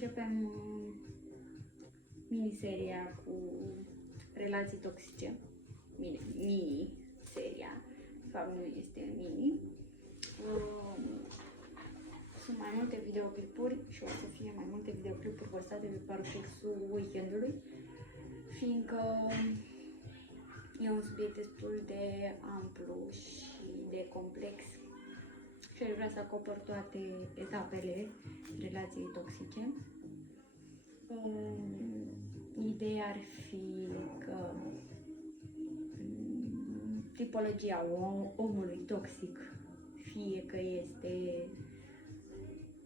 Începem miniseria cu relații toxice. Mini-seria. De fapt, nu este mini. Sunt mai multe videoclipuri și o să fie mai multe videoclipuri postate pe parcursul weekendului, fiindcă e un subiect destul de amplu și de complex și aș vrea să acopăr toate etapele relației toxice. Ideea ar fi că tipologia omului toxic, fie că este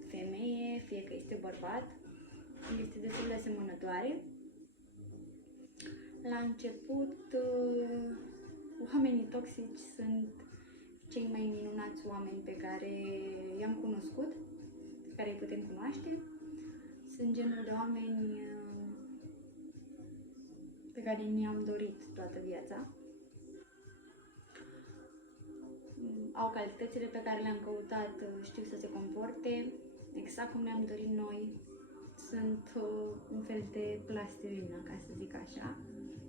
femeie, fie că este bărbat, este destul de asemănătoare. La început, oamenii toxici sunt cei mai minunați oameni pe care i-am cunoscut, pe care îi putem cunoaște. Sunt genul de oameni pe care ne-am dorit toată viața. Au calitățile pe care le-am căutat, știu să se comporte exact cum ne-am dorit noi. Sunt un fel de plastilină, ca să zic așa,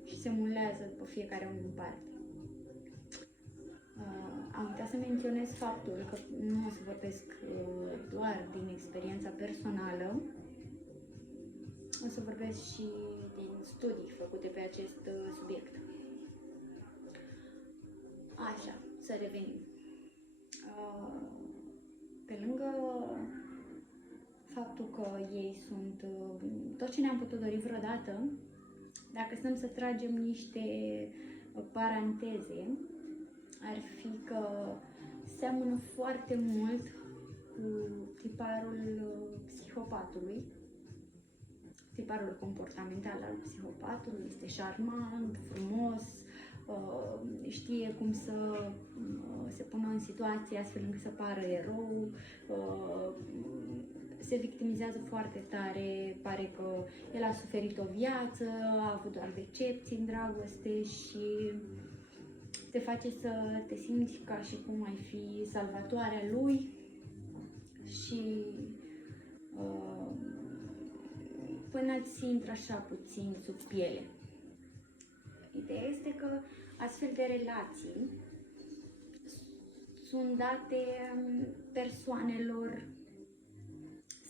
și se mulează după fiecare om în parte. Am uitat să menționez faptul că nu o să vorbesc doar din experiența personală, o să vorbesc și din studii făcute pe acest subiect. Așa, să revenim. Pe lângă faptul că ei sunt tot ce ne-am putut dori vreodată, dacă stăm să tragem niște paranteze, ar fi că seamănă foarte mult cu tiparul psihopatului. Tiparul comportamental al psihopatului este șarmant, frumos, știe cum să se pună în situație astfel încât să pară erou, se victimizează foarte tare, pare că el a suferit o viață, a avut doar decepții în dragoste și te face să te simți ca și cum ai fi salvatoarea lui și până îți intră așa puțin sub piele. Ideea este că astfel de relații sunt date persoanelor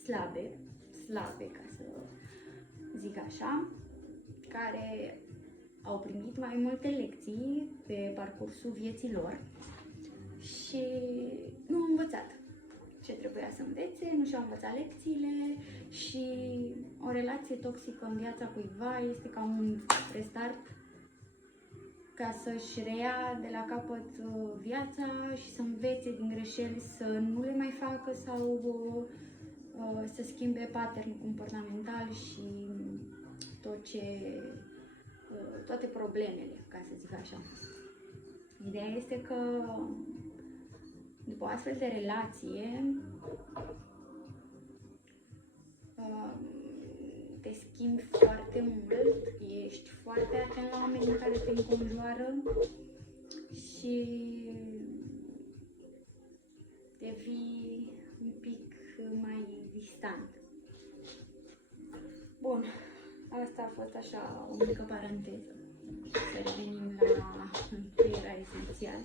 slabe, ca să zic așa, care au primit mai multe lecții pe parcursul vieții lor și nu au învățat ce trebuia să învețe, nu și-au învățat lecțiile și o relație toxică în viața cuiva este ca un restart ca să-și reia de la capăt viața și să învețe din greșeli să nu le mai facă sau să schimbe pattern comportamental și toate problemele, ca să zic așa. Ideea este că după o astfel de relație te schimbi foarte mult, ești foarte atent la oamenii care te înconjoară și devii un pic mai distant. Bun, asta a fost așa o mică paranteză. Să revenim la ce era esențial.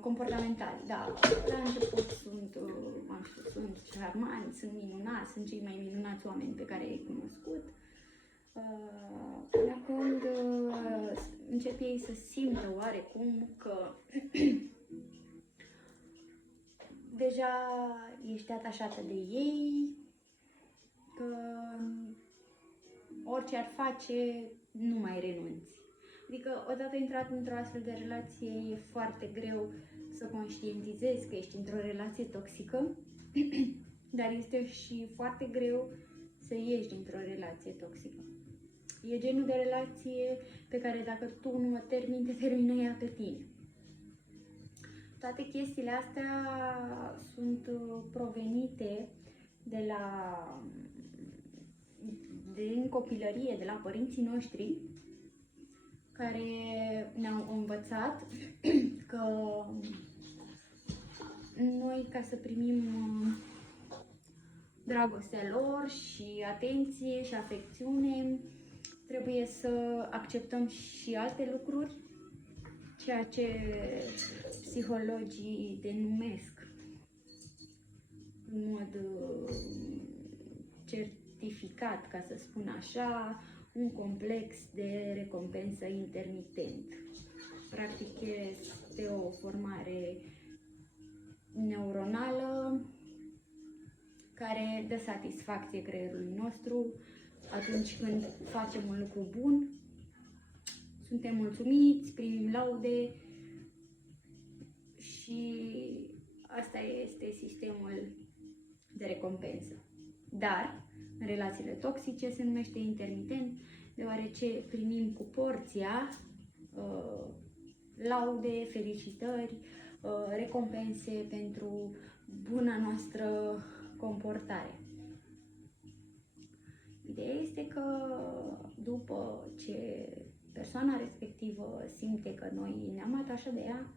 Comportamental, da, la început sunt șarmanți, sunt minunați, sunt cei mai minunați oameni pe care i-ai cunoscut. Până când încep ei să simtă oarecum că deja ești atașată de ei, că orice ar face, nu mai renunți. Adică, odată intrat într-o astfel de relație, e foarte greu să conștientizezi că ești într-o relație toxică, dar este și foarte greu să ieși dintr-o relație toxică. E genul de relație pe care dacă tu nu o termini, te termină ea pe tine. Toate chestiile astea sunt provenite din copilărie, de la părinții noștri, care ne-au învățat că noi, ca să primim dragostea lor și atenție și afecțiune, trebuie să acceptăm și alte lucruri, ceea ce psihologii denumesc în mod certificat, ca să spun așa, un complex de recompensă intermitent. Practic este o formare neuronală care dă satisfacție creierului nostru atunci când facem un lucru bun, suntem mulțumiți, primim laude și asta este sistemul de recompensă. Dar în relațiile toxice se numește intermitent, deoarece primim cu porția laude, felicitări, recompense pentru buna noastră comportare. Ideea este că după ce persoana respectivă simte că noi ne-am atașat de ea,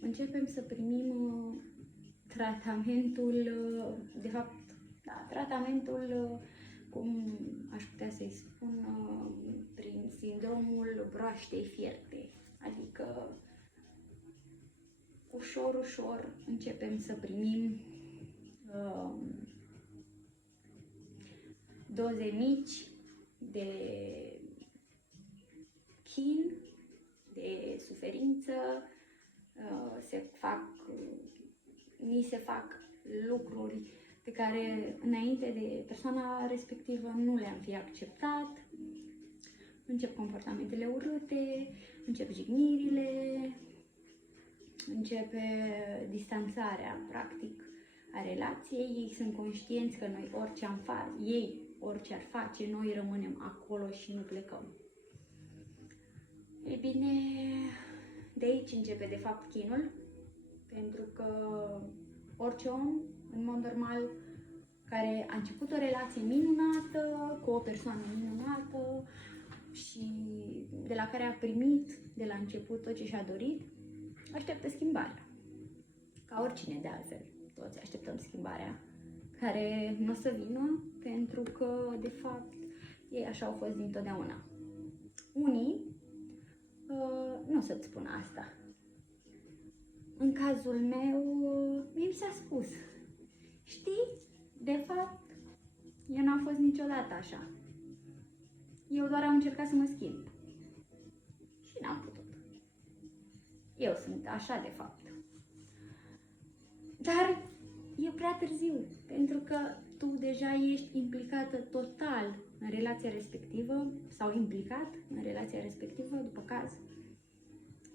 începem să primim tratamentul, de fapt, da, tratamentul, cum aș putea să-i spun, prin sindromul broaștei fierte. Adică, ușor, ușor începem să primim doze mici de chin, de suferință, ni se fac lucruri pe care înainte de persoana respectivă nu le-am fi acceptat, încep comportamentele urâte, încep jignirile, începe distanțarea, practic, a relației. Ei sunt conștienți că noi orice ar face, noi rămânem acolo și nu plecăm. Ei bine, de aici începe de fapt chinul, pentru că orice om, în mod normal, care a început o relație minunată, cu o persoană minunată și de la care a primit de la început tot ce și-a dorit, așteaptă schimbarea. Ca oricine de altfel, toți așteptăm schimbarea, care nu o să vină, pentru că, de fapt, ei așa au fost dintotdeauna. Unii nu o să-ți spun asta. În cazul meu, mie mi s-a spus, știi, de fapt, eu n-am fost niciodată așa. Eu doar am încercat să mă schimb. Și n-am putut. Eu sunt așa, de fapt. Dar e prea târziu, pentru că tu deja ești implicată total în relația respectivă sau implicat în relația respectivă, după caz,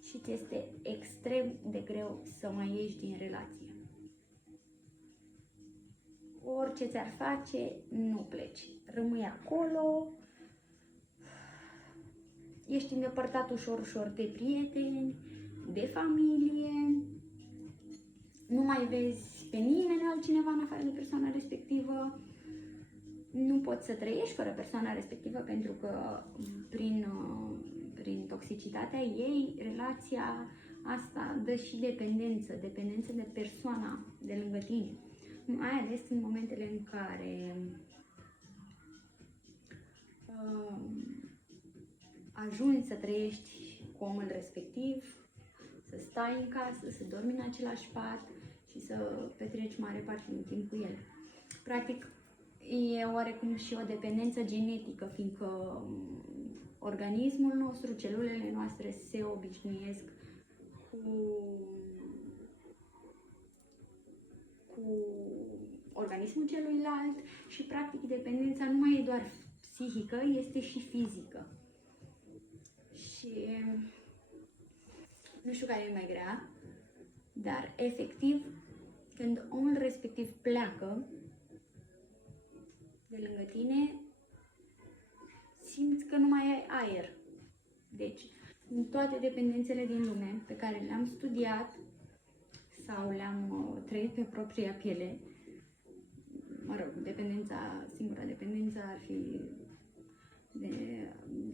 și ți este extrem de greu să mai ieși din relație. Orice ți-ar face, nu pleci. Rămâi acolo, ești îndepărtat ușor, ușor de prieteni, de familie, nu mai vezi pe nimeni altcineva în afară de persoana respectivă, nu poți să trăiești fără persoana respectivă pentru că prin toxicitatea ei, relația asta dă și dependență de persoana de lângă tine. Mai ales în momentele în care ajungi să trăiești cu omul respectiv, să stai în casă, să dormi în același pat și să petreci mare parte din timp cu el. Practic, e oarecum și o dependență genetică, fiindcă organismul nostru, celulele noastre se obișnuiesc cu organismul celuilalt și, practic, dependența nu mai e doar psihică, este și fizică. Și nu știu care e mai grea, dar, efectiv, când omul respectiv pleacă de lângă tine, simți că nu mai ai aer. Deci, în toate dependențele din lume pe care le-am studiat sau le-am trăit pe propria piele, mă rog, singura dependență ar fi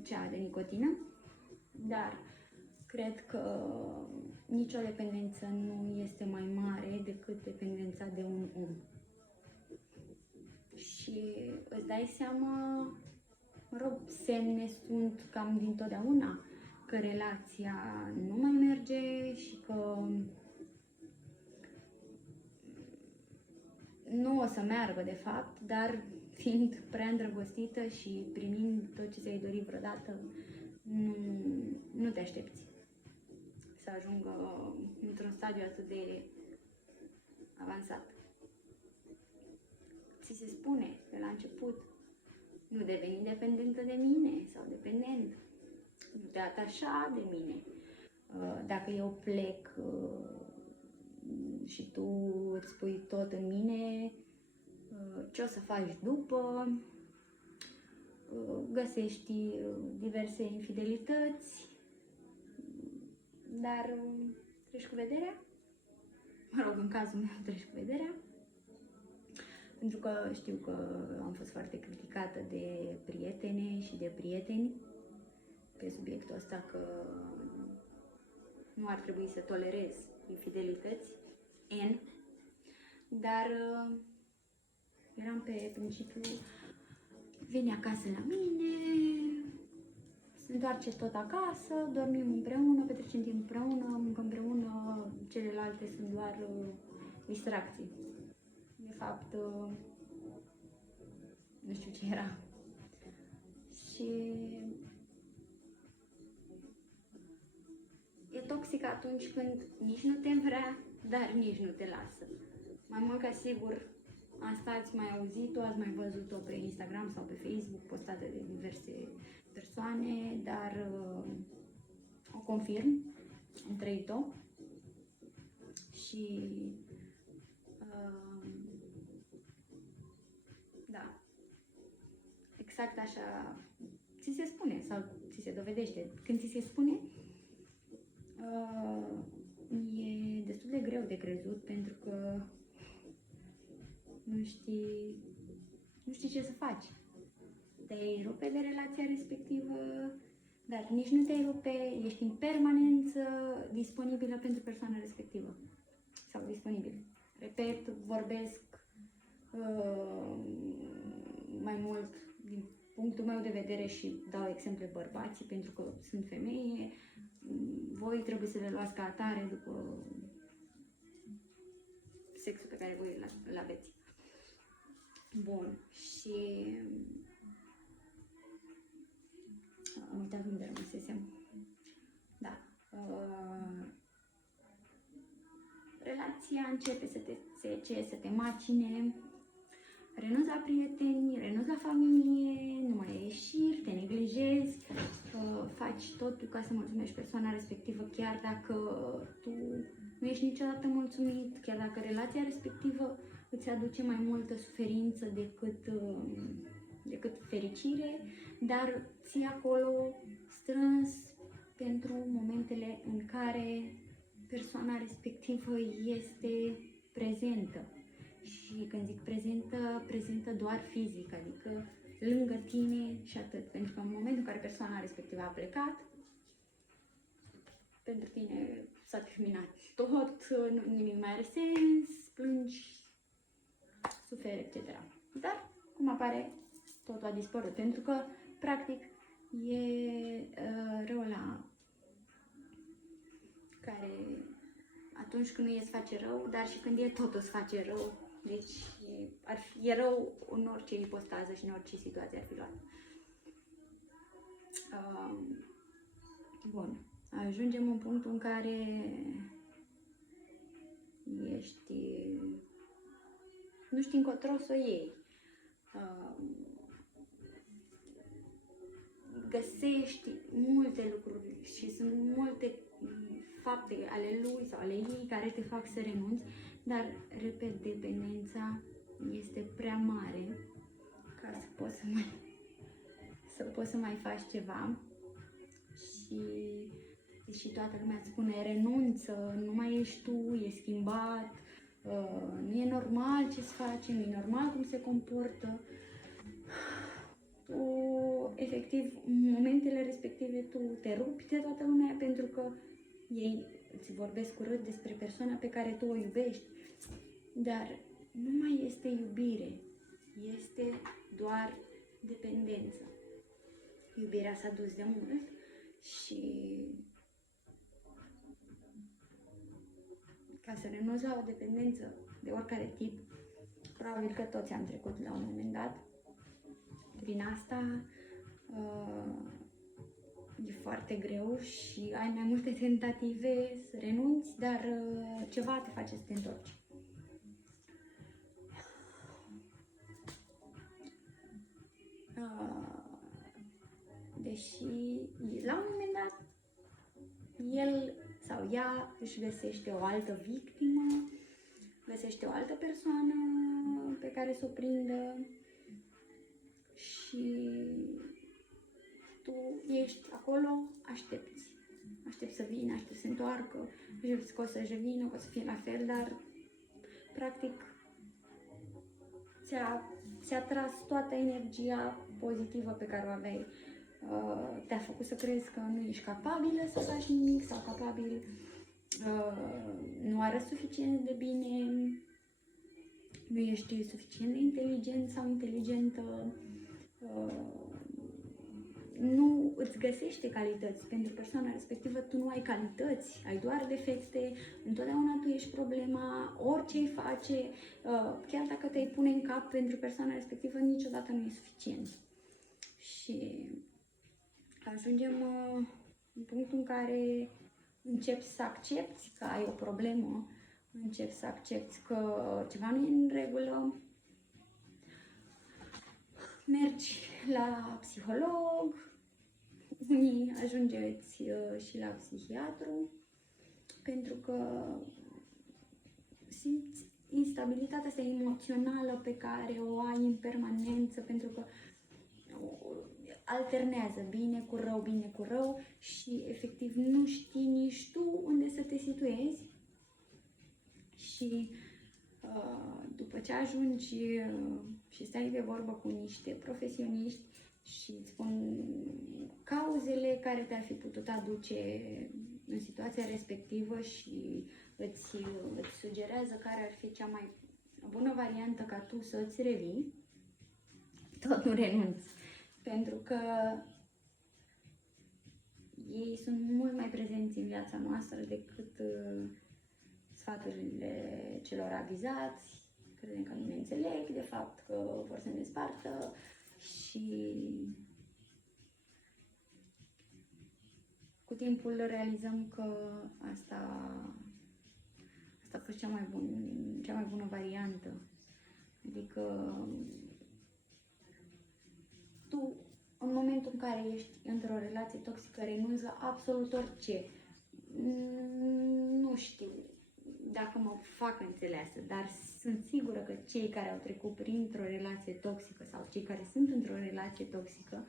cea de nicotină, dar cred că nicio dependență nu este mai mare decât dependența de un om. și îți dai seama, mă rog, semne sunt cam dintotdeauna că relația nu mai merge și că nu o să meargă de fapt, dar fiind prea îndrăgostită și primind tot ce ți-ai dorit vreodată, nu te aștepți să ajungă într-un stadiu atât de avansat. Ți se spune de la început, nu deveni dependentă de mine sau dependent, nu te atașa de mine. Dacă eu plec și tu îți pui tot în mine, ce o să faci după? Găsești diverse infidelități, dar treci cu vederea? Mă rog, în cazul meu treci cu vederea. Pentru că știu că am fost foarte criticată de prietene și de prieteni pe subiectul ăsta, că nu ar trebui să tolerez infidelități, dar eram pe principiu, vine acasă la mine, se întoarce tot acasă, dormim împreună, petrecem timp împreună, mâncăm împreună, celelalte sunt doar distracții. De fapt, nu știu ce era. Și e toxic atunci când nici nu te vrea, dar nici nu te lasă. Mai mult ca sigur, asta ați mai auzit-o, ați mai văzut-o pe Instagram sau pe Facebook, postată de diverse persoane, dar o confirm, am trăit-o și da, exact așa ți se spune sau ți se dovedește. Când ți se spune, e destul de greu de crezut, pentru că nu știi ce să faci. Te-ai rupe de relația respectivă, dar nici nu te-ai rupe, ești în permanență disponibilă pentru persoana respectivă. Sau disponibil. Repet, vorbesc mai mult din punctul meu de vedere și dau exemple bărbații, pentru că sunt femeie. Voi trebuie să le luați ca atare după sexul pe care voi îl aveți. Bun. Și am uitat unde rămăsesem. Da. Relația începe să te sece, să te macine, renunți la prieteni, renunți la familie, nu mai ai ieșiri, te neglijezi, faci totul ca să mulțumești persoana respectivă, chiar dacă tu nu ești niciodată mulțumit, chiar dacă relația respectivă îți aduce mai multă suferință decât fericire, dar ții acolo strâns pentru momentele în care persoana respectivă este prezentă. Și când zic prezentă doar fizic, adică lângă tine și atât. Pentru că în momentul în care persoana respectivă a plecat, pentru tine s-a terminat tot, nimic mai are sens, plângi, suferi, etc. Dar, cum apare, totul a dispărut, pentru că, practic, e rău ăla care atunci când nu e îți face rău, dar și când e tot îți face rău. Deci e rău în orice ipostază și în orice situație ar fi luat. Bun. Ajungem în punctul în care nu știi încotro să o iei. Găsești multe lucruri și sunt multe fapte ale lui sau ale ei care te fac să renunți, dar, repet, dependența este prea mare ca să poți să mai faci ceva. Și toată lumea îți spune renunță, nu mai ești tu, e schimbat, nu e normal ce-ți face, nu e normal cum se comportă. Tu, efectiv, în momentele respective, tu te rupi de toată lumea pentru că ei îți vorbesc urât despre persoana pe care tu o iubești, dar nu mai este iubire. este doar dependență. Iubirea s-a dus de mult și ca să renunți la o dependență de oricare tip, probabil că toți am trecut la un moment dat prin asta. E foarte greu și ai mai multe tentative să renunți, dar ceva te face să te întorci. Deși la un moment dat el sau ea își găsește o altă victimă, găsește o altă persoană pe care să o prindă și tu ești acolo, aștepți să vină, aștepți să se întoarcă, aștepți că o să revină, că o să fie la fel, dar practic ți-a tras toată energia pozitivă pe care o aveai. Te-a făcut să crezi că nu ești capabilă să faci nimic sau capabil, nu arăți suficient de bine, nu ești suficient de inteligent sau inteligentă, nu îți găsește calități. Pentru persoana respectivă tu nu ai calități, ai doar defecte, întotdeauna tu ești problema, orice îi face, chiar dacă te-ai pune în cap, pentru persoana respectivă niciodată nu e suficient. Și ajungem în punctul în care începi să accepti că ai o problemă, începi să accepti că ceva nu e în regulă, mergi la psiholog, unii ajungeți și la psihiatru, pentru că simți instabilitatea asta emoțională pe care o ai în permanență, pentru că alternează bine cu rău și efectiv nu știi nici tu unde să te situezi. Și după ce ajungi și stai de vorbă cu niște profesioniști și îți spun cauzele care te-ar fi putut aduce în situația respectivă și îți sugerează care ar fi cea mai bună variantă ca tu să îți revii, tot nu renunți. Pentru că ei sunt mult mai prezenți în viața noastră decât sfaturile celor avizați. Credem că nu ne înțeleg, de fapt că vor să ne spartă și cu timpul realizăm că asta a fost cea mai bună variantă. Adică tu, în momentul în care ești într-o relație toxică, renunți la absolut orice. Nu știu dacă mă fac înțeleasă, dar sunt sigură că cei care au trecut printr-o relație toxică sau cei care sunt într-o relație toxică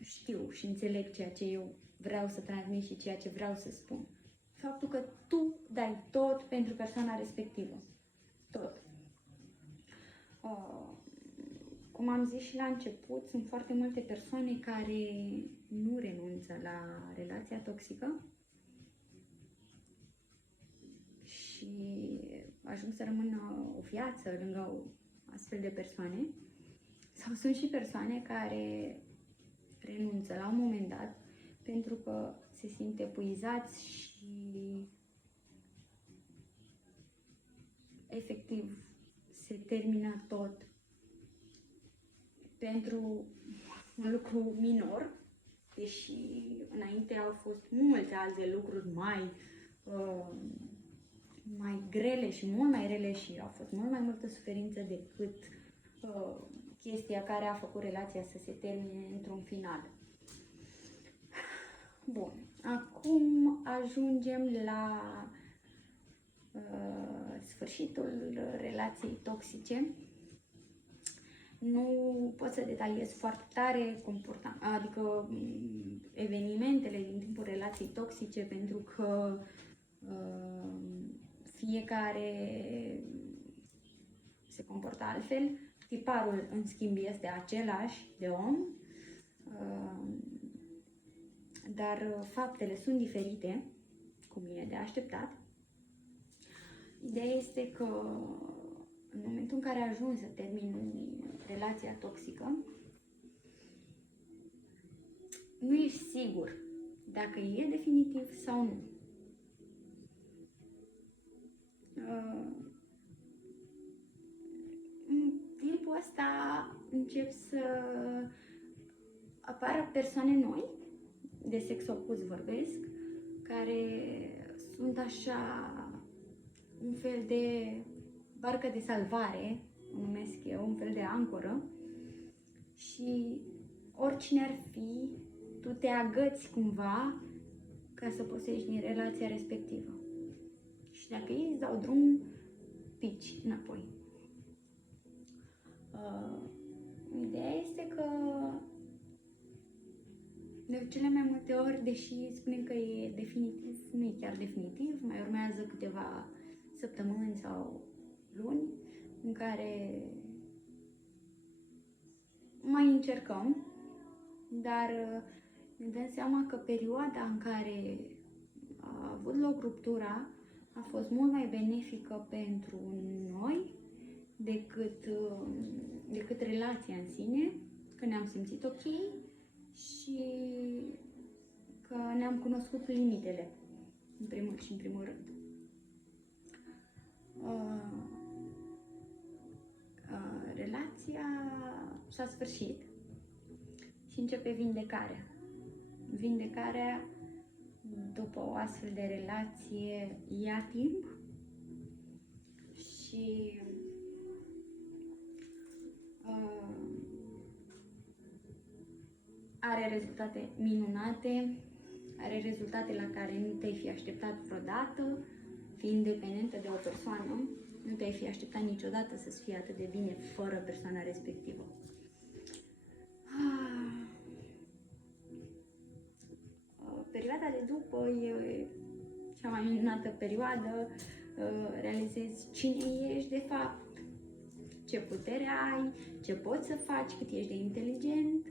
știu și înțeleg ceea ce eu vreau să transmit și ceea ce vreau să spun. Faptul că tu dai tot pentru persoana respectivă. Tot. Cum am zis și la început, sunt foarte multe persoane care nu renunță la relația toxică și ajung să rămână o viață lângă astfel de persoane. Sau sunt și persoane care renunță la un moment dat pentru că se simt epuizați și efectiv se termină tot pentru un lucru minor, deși înainte au fost multe alte lucruri mai grele și mult mai rele și au fost mult mai multă suferință decât chestia care a făcut relația să se termine într-un final. Bun, acum ajungem la sfârșitul relației toxice. Nu pot să detaliez foarte tare adică evenimentele din timpul relației toxice, pentru că fiecare se comportă altfel. Tiparul, în schimb, este același de om, dar faptele sunt diferite, cum e de așteptat. Ideea este că în momentul în care ajungi să termini relația toxică, nu ești sigur dacă e definitiv sau nu. În timpul ăsta încep să apară persoane noi, de sex opus vorbesc, care sunt așa un fel de barcă de salvare, o numesc eu, un fel de ancoră, și oricine ar fi, tu te agăți cumva ca să poți să ieși din relația respectivă. Și dacă ei îți dau drum, pici înapoi. Ideea este că de cele mai multe ori, deși spunem că e definitiv, nu e chiar definitiv, mai urmează câteva săptămâni sau luni în care mai încercăm, dar ne dăm seama că perioada în care a avut loc ruptura a fost mult mai benefică pentru noi decât relația în sine, că ne-am simțit ok și că ne-am cunoscut limitele, în primul și în primul rând. Relația s-a sfârșit și începe vindecarea. Vindecarea după o astfel de relație ia timp și are rezultate minunate, are rezultate la care nu te-ai fi așteptat vreodată, fiind dependentă de o persoană, nu te-ai fi așteptat niciodată să-ți fie atât de bine fără persoana respectivă. Perioada de după e cea mai minunată perioadă, realizezi cine ești de fapt, ce putere ai, ce poți să faci, cât ești de inteligent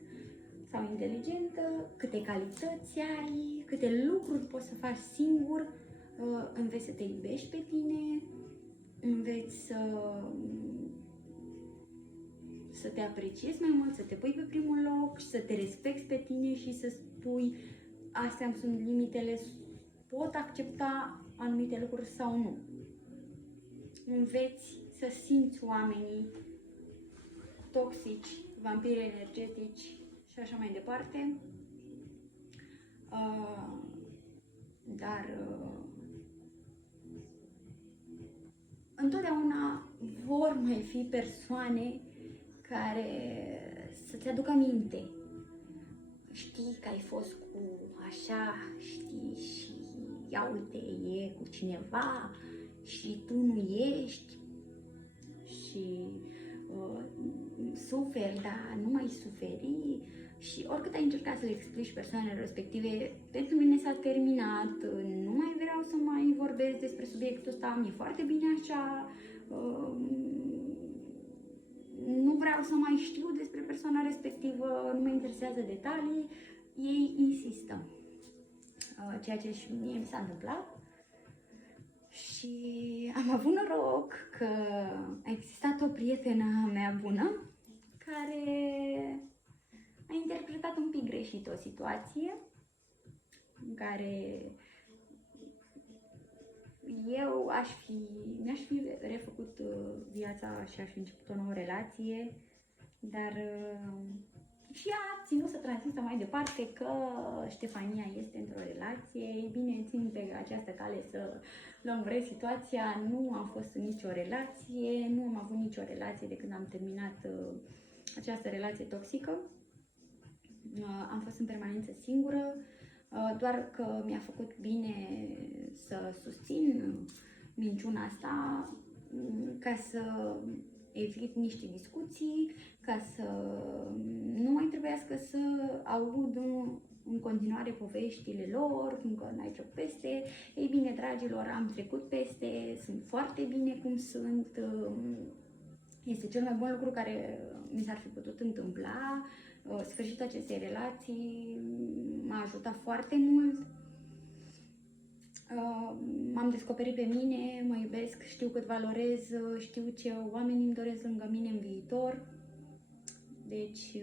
sau inteligentă, câte calități ai, câte lucruri poți să faci singur, înveți să te iubești pe tine, înveți să te apreciezi mai mult, să te pui pe primul loc și să te respecti pe tine și să spui astea sunt limitele, pot accepta anumite lucruri sau nu. Înveți să simți oamenii toxici, vampiri energetici și așa mai departe. Întotdeauna vor mai fi persoane care să-ți aducă aminte. Știi că ai fost cu așa, știi, și ia uite, e cu cineva și tu nu ești și suferi, dar nu mai suferi. Și oricât ai încercat să le explici persoanele respective, pentru mine s-a terminat, nu mai vreau să mai vorbesc despre subiectul ăsta, mi-e foarte bine așa, nu vreau să mai știu despre persoana respectivă, nu mă interesează detalii, ei insistă. Ceea ce și mie mi s-a întâmplat. Și am avut noroc că a existat o prietenă mea bună care a interpretat un pic greșit o situație în care eu mi-aș fi refăcut viața și aș fi început o nouă relație, dar și ea a ținut să transmită mai departe că Ștefania este într-o relație. Ei bine, țin pe această cale să lămuresc situația. Nu am fost în nicio relație, nu am avut nicio relație de când am terminat această relație toxică. Am fost în permanență singură, doar că mi-a făcut bine să susțin minciuna asta ca să evit niște discuții, ca să nu mai trebuiască să aud în continuare poveștile lor, cum că n-ai trecut peste. Ei bine, dragilor, am trecut peste, sunt foarte bine cum sunt, este cel mai bun lucru care mi s-ar fi putut întâmpla. Sfârșitul acestei relații m-a ajutat foarte mult M-am descoperit pe mine, mă iubesc, știu cât valorez, știu ce oameni îmi doresc lângă mine în viitor. Deci,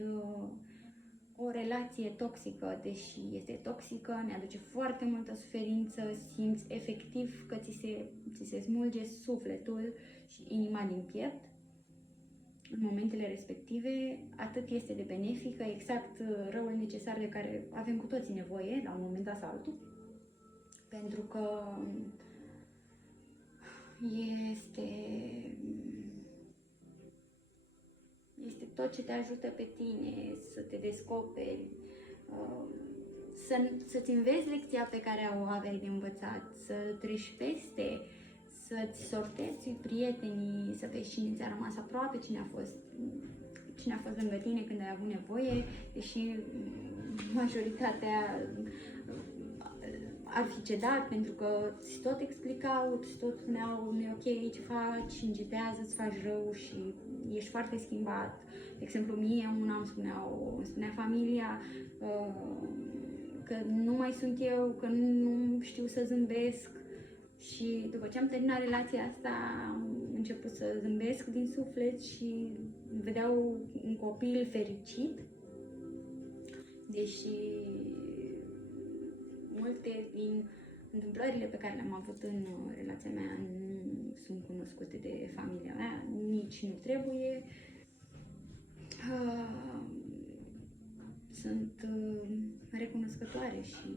o relație toxică, deși este toxică, ne aduce foarte multă suferință, simți efectiv că ți se smulge sufletul și inima din piept în momentele respective. Atât este de benefică, exact răul necesar de care avem cu toții nevoie la un moment dat sau altul, pentru că este tot ce te ajută pe tine să te descoperi, să-ți înveți lecția pe care o aveai de învățat, să treci peste, să-ți sortezi prietenii, să vezi cine ți-a rămas aproape, cine a fost lângă tine când ai avut nevoie, deși majoritatea ar fi cedat pentru că îți tot explicau, îți tot spuneau, nu e ok ce faci, încetează, îți faci rău și ești foarte schimbat. De exemplu, mie îmi spunea familia că nu mai sunt eu, că nu știu să zâmbesc. Și după ce am terminat relația asta, am început să zâmbesc din suflet și vedeau un copil fericit, deși multe din întâmplările pe care le-am avut în relația mea nu sunt cunoscute de familia mea, nici nu trebuie. Sunt recunoscătoare și,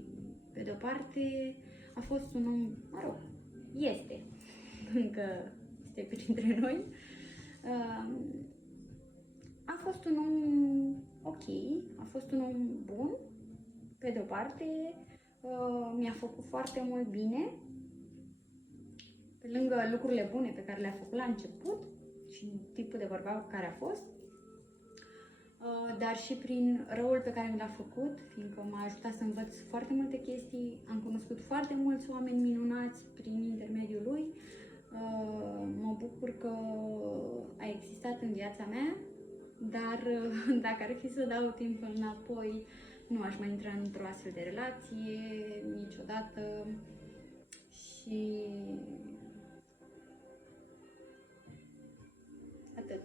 pe de-o parte, a fost un om, mă rog, încă este printre noi. A fost un om ok, a fost un om bun, pe de-o parte, mi-a făcut foarte mult bine, pe lângă lucrurile bune pe care le-a făcut la început și tipul de bărbat care a fost, dar și prin răul pe care mi l-a făcut, fiindcă m-a ajutat să învăț foarte multe chestii, am cunoscut foarte mulți oameni minunați prin intermediul lui. Mă bucur că a existat în viața mea, dar dacă ar fi să dau timpul înapoi, nu aș mai intra într-o astfel de relație niciodată și atât.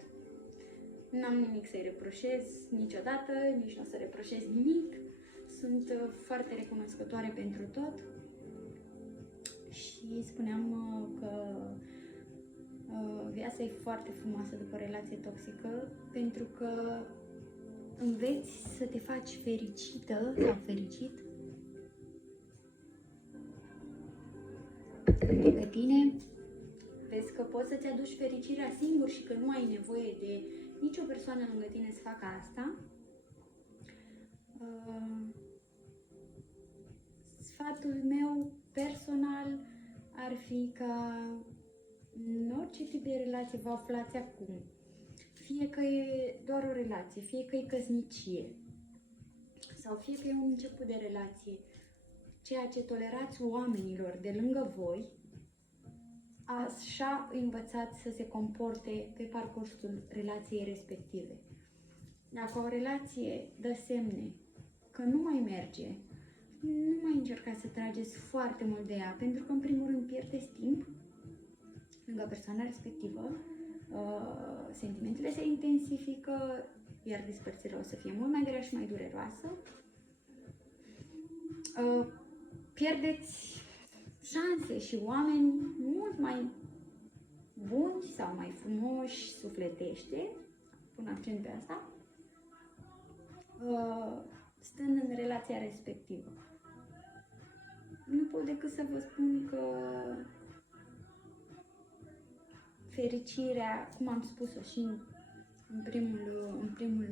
N-am nimic să-i reproșez niciodată, nici nu o să reproșez nimic. Sunt foarte recunoscătoare pentru tot și spuneam că viața e foarte frumoasă după o relație toxică, pentru că înveți să te faci fericită sau fericit pe tine, vezi că poți să-ți aduci fericirea singur și că nu ai nevoie de nicio persoană lângă tine să facă asta. Sfatul meu personal ar fi ca în orice tip de relație vă aflați acum, fie că e doar o relație, fie că e căsnicie sau fie că e un început de relație, ceea ce tolerați oamenilor de lângă voi, așa învățați să se comporte pe parcursul relației respective. Dacă o relație dă semne că nu mai merge, nu mai încercați să trageți foarte mult de ea, pentru că în primul rând pierdeți timp lângă persoana respectivă, sentimentele se intensifică, iar despărțirea o să fie mult mai grea și mai dureroasă. Pierdeți șanse și oameni mult mai buni sau mai frumoși sufletește, pun accent pe asta, stând în relația respectivă. Nu pot decât să vă spun că fericirea, cum am spus-o și în primul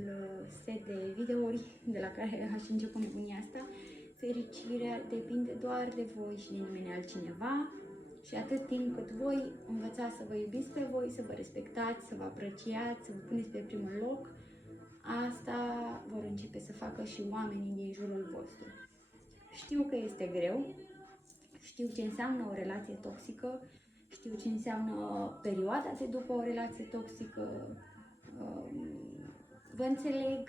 set de videouri de la care aș începe nebunia asta, fericirea depinde doar de voi și de nimeni altcineva și atât timp cât voi învățați să vă iubiți pe voi, să vă respectați, să vă apreciați, să vă puneți pe primul loc, asta vor începe să facă și oamenii din jurul vostru. Știu că este greu, știu ce înseamnă o relație toxică, știu ce înseamnă perioada de după o relație toxică, vă înțeleg,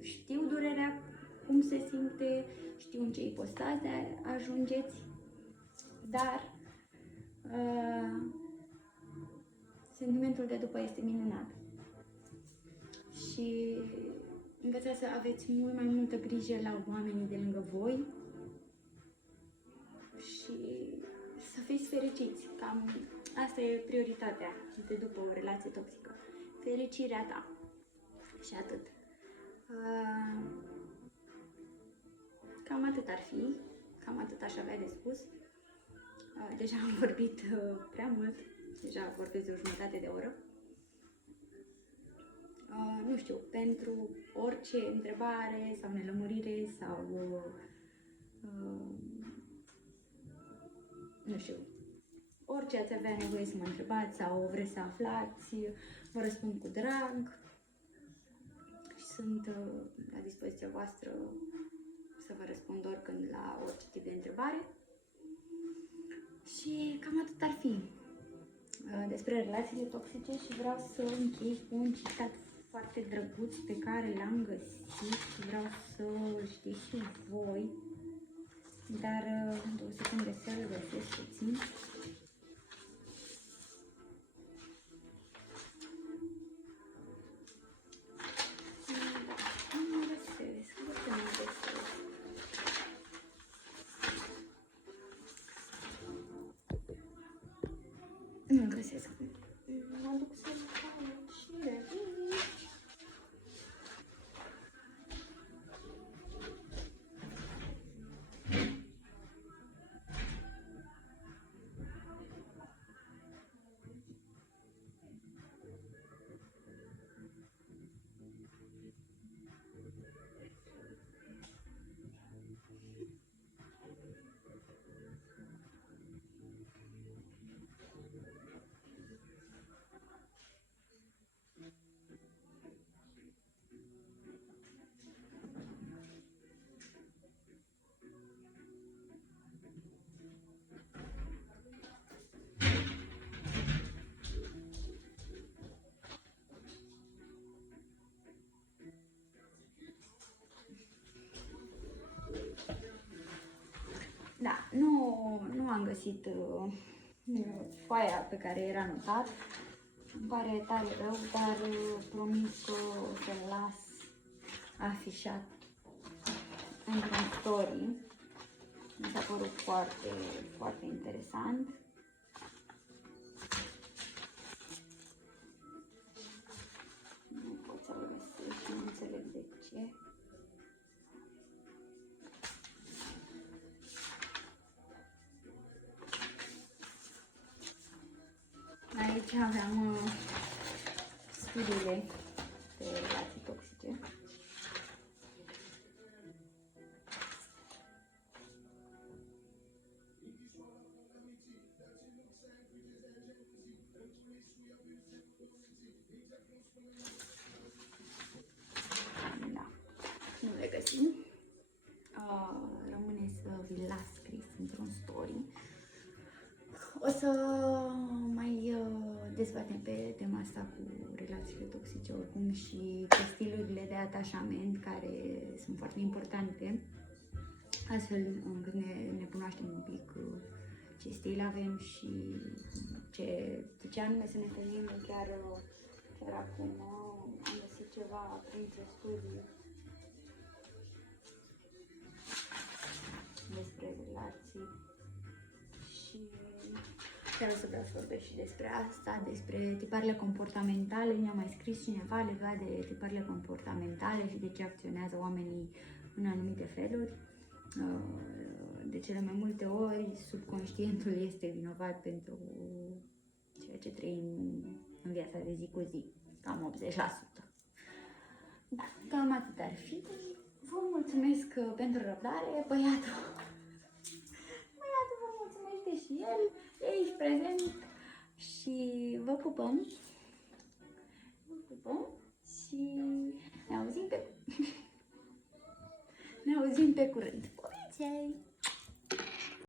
știu durerea, cum se simte, știu în ce ipostaze ajungeți, dar sentimentul de după este minunat. Și învățați să aveți mult mai multă grijă la oamenii de lângă voi și să fiți fericiți. Cam asta e prioritatea de după o relație toxică. Fericirea ta. Și atât. Cam atât ar fi. Cam atât aș avea de spus. Deja am vorbit prea mult. Deja vorbesc de o jumătate de oră. Nu știu, pentru orice întrebare sau nelămurire sau nu știu, orice ați avea nevoie să mă întrebați sau vreți să aflați, vă răspund cu drag și sunt la dispoziția voastră să vă răspund oricând la orice tip de întrebare. Și cam atât ar fi despre relațiile toxice și vreau să închei cu un citat foarte drăguț pe care l-am găsit și vreau să îl știți și voi, dar 2 secunde să-l găsesc puțin. Nu găsesc. Mă duc să-l caut și revin. Da, nu am găsit foaia pe care era notat. Îmi pare tare rău, dar promit că o să-l las afișat într-un story. Mi s-a părut foarte, foarte interesant. Nu pot să-l găsesc și nu înțeleg de ce. Aici aveam studiile de relații toxice. Da, nu le găsim. Rămâne să vi-l las scris într-un story. O să mai dezbatem pe tema asta cu relațiile toxice oricum și pe stilurile de atașament care sunt foarte importante, astfel încât ne cunoaștem un pic ce stil avem și de ce anume să ne ferim. Chiar acum am găsit ceva printre studii despre relații și chiar o să vreau să vorbesc și despre asta, despre tiparele comportamentale. Mi-a mai scris cineva legat de tiparele comportamentale și de ce acționează oamenii în anumite feluri. De cele mai multe ori, subconștientul este vinovat pentru ceea ce trăim în viața de zi cu zi, cam 80%. Da, cam atât ar fi. Vă mulțumesc pentru răbdare, băiatul vă mulțumește și el, e aici prezent și vă pupăm. Și ne auzim pe curând. Puriței!